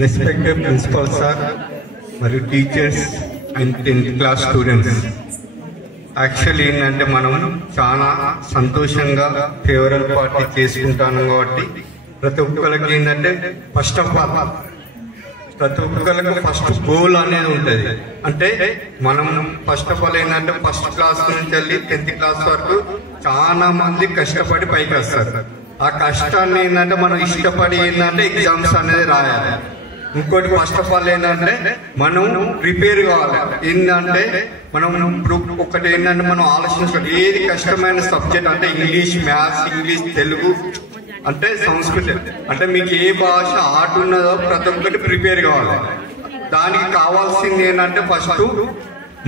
Respected Principal Sir, మరియు teachers and 10th class students, actually ఏంటంటే మనం చాలా సంతోషంగా ఫేవరల్ పార్టీ చేసుకుంటాను కాబట్టి ప్రతి ఒక్కరికి ఏంటంటే ఫస్ట్ ఆఫ్ ఆల్ ప్రతి ఒక్కరికి ఫస్ట్ గోల్ అనేది ఉంటుంది. అంటే మనం ఫస్ట్ ఆఫ్ ఆల్ ఏంటంటే ఫస్ట్ క్లాస్ నుంచి వెళ్ళి 10th క్లాస్ వరకు చాలా మంది కష్టపడి పైకి వస్తారు. ఆ కష్టాన్ని ఏంటంటే మనం ఇష్టపడి ఏంటంటే ఎగ్జామ్స్ అనేది రాయాలి. ఇంకోటి ఫస్ట్ ఆఫ్ ఆల్ ఏంటంటే మనం ప్రిపేర్ కావాలి. ఏంటంటే మనం ఇప్పుడు ఒకటి ఏంటంటే మనం ఆలోచించుకోవాలి, ఏది కష్టమైన సబ్జెక్ట్ అంటే ఇంగ్లీష్, మ్యాథ్స్, ఇంగ్లీష్, తెలుగు అంటే సంస్కృతం, అంటే మీకు ఏ భాష ఆర్ట్ ఉన్నదో ప్రతి ఒక్కటి ప్రిపేర్ కావాలి. దానికి కావాల్సింది ఏంటంటే ఫస్ట్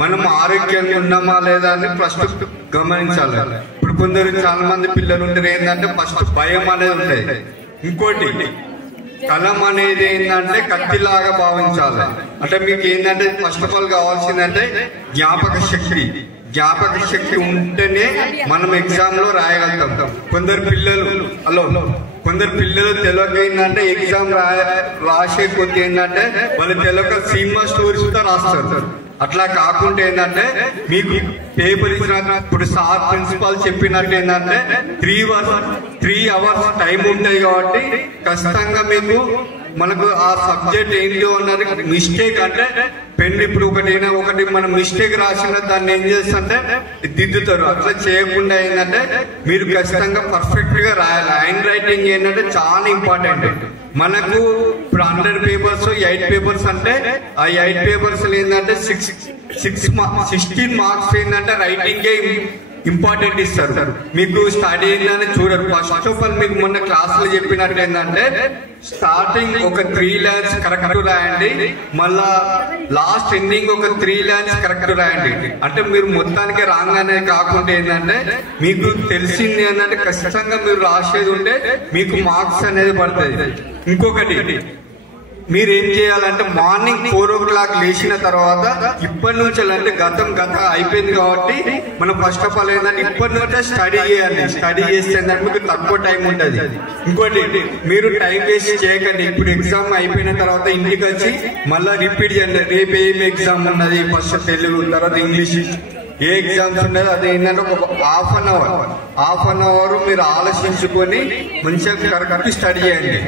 మనం ఆరోగ్యంగా ఉన్నామా లేదా అని ఫస్ట్ గమనించాలి. ఇప్పుడు కొందరు చాలా మంది పిల్లలు ఉంటారు ఏంటంటే ఫస్ట్ భయం అనేది ఉంటుంది. ఇంకోటి కలం అనేది ఏంటంటే కత్తిలాగా భావించాలి. అంటే మీకు ఏంటంటే ఫస్ట్ ఆఫ్ ఆల్ కావాల్సిందంటే జ్ఞాపక శక్తి. జ్ఞాపక శక్తి ఉంటేనే మనం ఎగ్జామ్ లో రాయగలుగుతాం. కొందరు పిల్లలు తెలియక ఏంటంటే ఎగ్జామ్ రాసే కొద్ది ఏంటంటే వాళ్ళు తెలియక సినిమా స్టోరీస్ తో రాస్తారు. అట్లా కాకుండా ఏంటంటే మీకు పేపర్ ఇచ్చిన ఇప్పుడు సార్ ప్రిన్సిపాల్ చెప్పినట్టు ఏంటంటే 3 hours టైం ఉంటాయి కాబట్టి ఖచ్చితంగా మీకు మనకు ఆ సబ్జెక్ట్ ఏంటో అన్నది మిస్టేక్ అంటే పెన్ ఇప్పుడు ఒకటి మనం మిస్టేక్ రాసిన దాన్ని ఏం చేస్తుంటే దిద్దుతారు. అట్లా చేయకుండా ఏంటంటే మీరు ఖచ్చితంగా పర్ఫెక్ట్ గా రాయాలి. హ్యాండ్ రైటింగ్ ఏంటంటే చాలా ఇంపార్టెంట్. మనకు ఇప్పుడు 100 పేపర్స్ 8 పేపర్స్ అంటే ఆ 8 పేపర్స్ ఏంటంటే 16 మార్క్స్ ఏంటంటే రైటింగే ఇంపార్టెంట్ ఇస్తారు. మీకు స్టడీ ఏంటంటే చూడరు. ఫస్ట్ ఆఫ్ ఆల్ మీకు మొన్న క్లాస్ లో చెప్పినట్టు ఏంటంటే స్టార్టింగ్ ఒక 3 lines కరెక్ట్ రాయండి, మళ్ళా లాస్ట్ ఎండింగ్ ఒక 3 lines కరెక్ట్ రాయండి. అంటే మీరు మొత్తానికి రాంగ్ అనేది కాకుండా ఏంటంటే మీకు తెలిసింది ఏంటంటే ఖచ్చితంగా మీరు రాసేది ఉంటే మీకు మార్క్స్ అనేది పడుతుంది. ఇంకొకటి మీరు ఏం చేయాలంటే మార్నింగ్ 4 o'clock లేచిన తర్వాత ఇప్పటి నుంచి అంటే గతం అయిపోయింది కాబట్టి మనం ఫస్ట్ ఆఫ్ ఆల్ ఏంటంటే ఇప్పటి నుంచే స్టడీ చేయాలి. స్టడీ చేస్తే ఏంటంటే మీకు తక్కువ టైం ఉంటుంది. ఇంకోటి మీరు టైం వేస్ట్ చేయకండి. ఇప్పుడు ఎగ్జామ్ అయిపోయిన తర్వాత ఇంటికి వచ్చి మళ్ళీ రిపీట్ చేయండి. రేపు ఏం ఎగ్జామ్ ఉన్నది, ఫస్ట్ తెలుగు, తర్వాత ఇంగ్లీష్, ఏ ఎగ్జామ్స్ ఉన్నది అది ఏంటంటే ఒక హాఫ్ అన్ అవర్ మీరు ఆలోచించుకొని మంచిగా కరెక్ట్ స్టడీ చేయండి.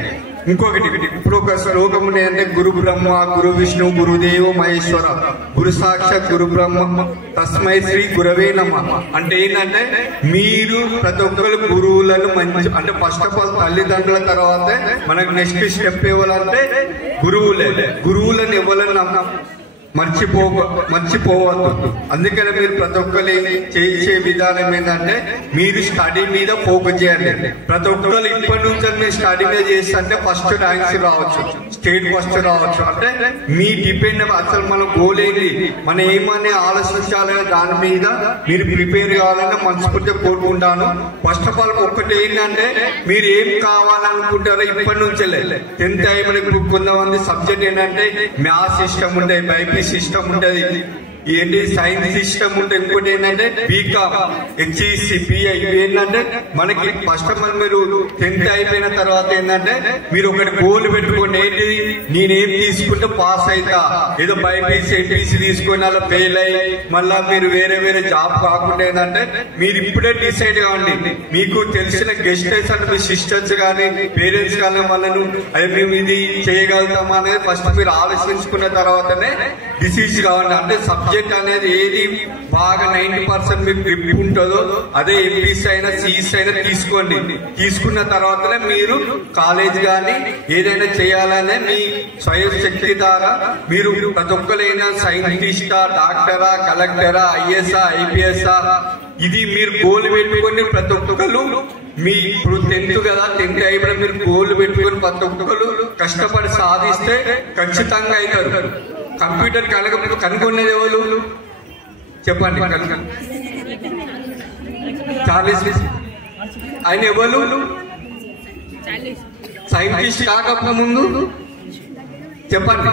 ఇంకొకటి ఇప్పుడు ఒక శ్లోకం అంటే గురు బ్రహ్మ గురు విష్ణు గురుదేవ మహేశ్వర గురు సాక్షాత్ గురు బ్రహ్మ తస్మై శ్రీ గురవే నమః. అంటే ఏంటంటే మీరు ప్రతి ఒక్కరు గురువులను మంచి అంటే ఫస్ట్ ఆఫ్ ఆల్ తల్లిదండ్రుల తర్వాత మనకు నెక్స్ట్ స్టెప్ ఇవ్వాలంటే గురువులను ఇవ్వాలని మర్చిపోవద్దు. అందుకని మీరు ప్రతి ఒక్కరు చేసే విధానం ఏంటంటే మీరు స్టడీ మీద ఫోకస్ చేయండి. ప్రతి ఒక్కరు ఇప్పటి నుంచి మీరు స్టడీ మీద చేస్తే ఫస్ట్ ర్యాంక్స్ రావచ్చు, స్టేట్ ఫస్ట్ రావచ్చు. అంటే మీ డిపెండ్ అసలు మన గోల్ ఏంటి, మనం ఏమని ఆలోచించాలి దాని మీద మీరు ప్రిపేర్ కావాలని మనస్ఫూర్తిగా కోరుకుంటాను. ఫస్ట్ ఆఫ్ ఆల్ ఒక్కటి ఏంటంటే మీరు ఏం కావాలనుకుంటారో ఇప్పటి నుంచే 10th అయిపోయిన కొంతమంది సబ్జెక్ట్ ఏంటంటే మ్యాథ్స్ సిస్టమ్ ఉంటాయి, బైపీసీ సిస్టమ్ ఉంటది, ఏంటి సైన్స్ సిస్టమ్ ఉంటే, ఇంకోటి ఏంటంటే బీకామ్, హెచ్ఈసి, బిఐ. ఇవి ఏంటంటే మనకి ఫస్ట్ ఆఫ్ ఆల్ మీరు 10th అయిపోయిన తర్వాత ఏంటంటే మీరు ఒకటి గోల్ పెట్టుకోండి. ఏంటి, నేనేం తీసుకుంటే పాస్ అవుతా, ఏదో బైపీసీ ఎంపీసీ తీసుకొని అలా ఫెయిల్ అయ్యి మళ్ళా మీరు వేరే జాబ్ కాకుండా ఏంటంటే మీరు ఇప్పుడే డిసైడ్ కావండి. మీకు తెలిసిన గెస్టెస్ అంటే మీ సిస్టర్స్ కానీ పేరెంట్స్ కానీ వాళ్ళను అది మేము ఇది చేయగలుగుతామా అనేది ఫస్ట్ మీరు ఆలోచించుకున్న తర్వాతనే డిసీజ్ కావండి. అంటే సబ్జెక్ట్ అనేది ఏది బాగా 90% మీకు గ్రిప్ ఉంటుందో అదే ఎంపీసీ అయినా సిఈసీ అయినా తీసుకోండి. తీసుకున్న తర్వాతనే మీరు కాలేజ్ కానీ ఏదైనా చేయాలనే మీ స్వయం శక్తి ద్వారా మీరు ప్రతి ఒక్కరైనా సైంటిస్టా, డాక్టరా, కలెక్టరా, ఐఏఎస్ఆ, ఐపీఎస్ఆ ఇది మీరు గోల్ పెట్టుకొని ప్రతి ఒక్కరు మీ ఇప్పుడు 10th కదా, 10th అయిపోయినా మీరు గోల్ పెట్టుకొని ప్రతి ఒక్కరు కష్టపడి సాధిస్తే ఖచ్చితంగా అవుతారు. కంప్యూటర్ కనుక్కునేది ఎవరు చెప్పండి? చార్లెస్ ఆయన ఎవరు? సైంటిస్ట్ కాకపోతే ముందు చెప్పండి.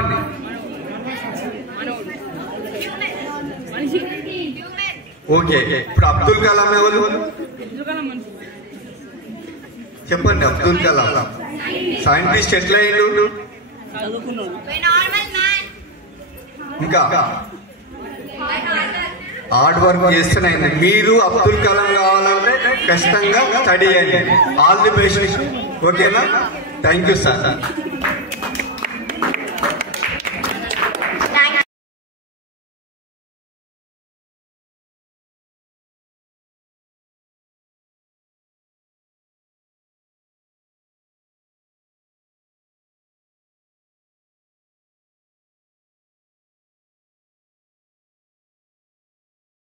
ఓకే, ఇప్పుడు అబ్దుల్ కలాం ఎవరు? చెప్పండి. అబ్దుల్ కలాం సైంటిస్ట్ ఎట్లా అయ్యిండు? ఇంకా హార్డ్ వర్క్ చేస్తున్నాయి. మీరు అబ్దుల్ కలాం కావాలంటే ఖచ్చితంగా స్టడీ చేయండి. All the best. ఓకేనా? Thank you sir.